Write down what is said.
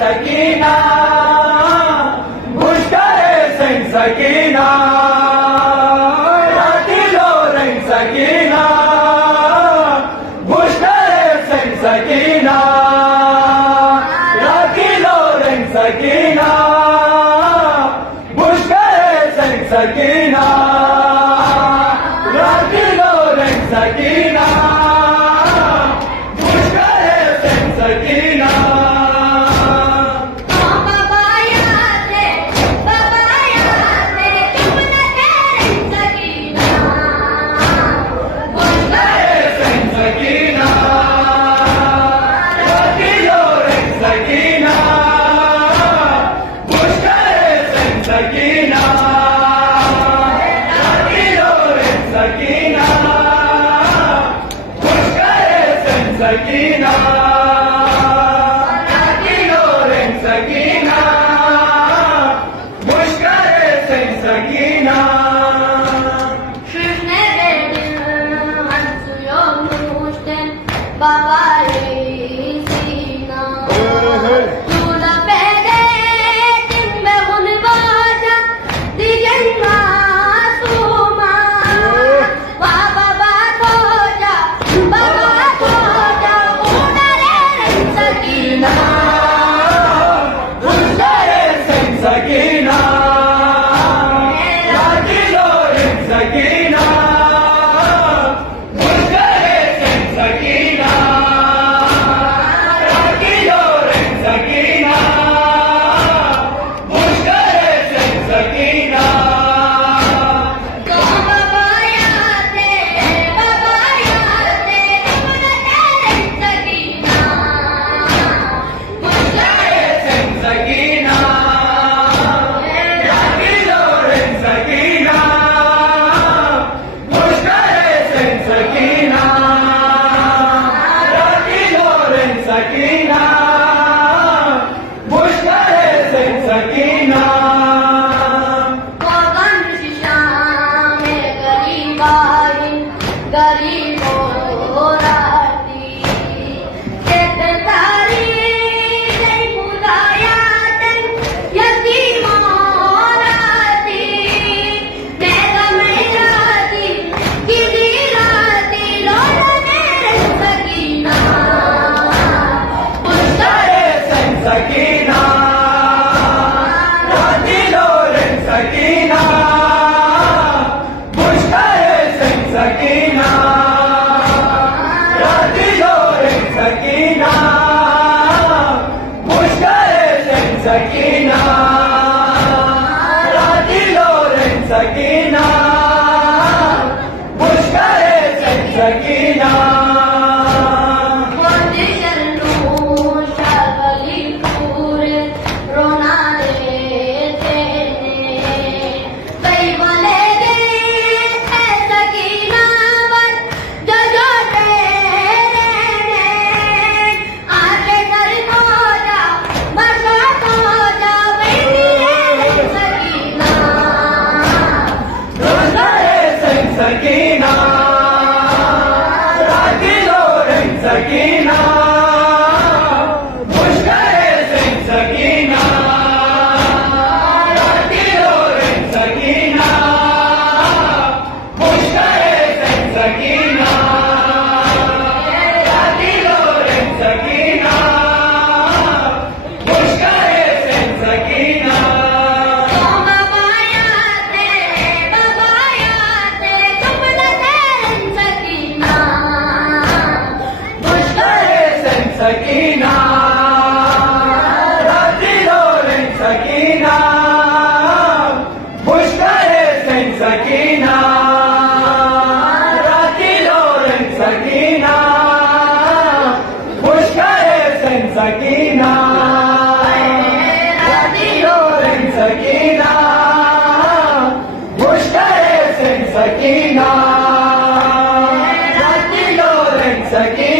Sakina, Bushkare Saint Sakina, Rati Loren Sakina, Bushkare Saint Sakina, Rati Loren Sakina, Bushkare Saint Sakina, Rati Loren Sakina, Bushkare Saint Sakina. Sakina, Rati Loren Sakina, Bushkare Saint Sakina. Schöne Wellen anzuyormuşten babayı Sina. Tula bedetin ve onu baca diyen masuma. Baba koca, baba koca, unaren Sakina. Bushkare Saint Sakina, Rati Loren Sakina, Bushkare Saint Sakina, Rati Loren Sakina, Bushkare Saint Sakina. Babayate, unaren Sakina. Bushkare Saint Sakina, Rati Loren Sakina, Bushkare Saint Sakina, Rati Loren Sakina, Bushkare Saint Sakina. Kodan şişame garibain, gariborati. Ketari jai pudayaten, yatimorati. Megamerati, kidirati, lodanen Sakina. Bushkare Saint Sakina, Rati Loren Sakina, Bushkare Saint Sakina, Rati Loren Sakina, Bushkare Saint Sakina, Rati Loren Sakina, Bushkare Saint Sakina. Sakina, Rati Loren Sakina, Bushkare Saint Sakina, Rati Loren Sakina, Bushkare Saint Sakina, Rati Loren Sakina, Bushkare Saint Sakina. Sakina, Rati Loren Sakina, Bushkare Saint Sakina, Rati Loren Sakina, Bushkare Saint Sakina, Rati Loren Sakina, Bushkare Saint Sakina, Rati Loren Sakina.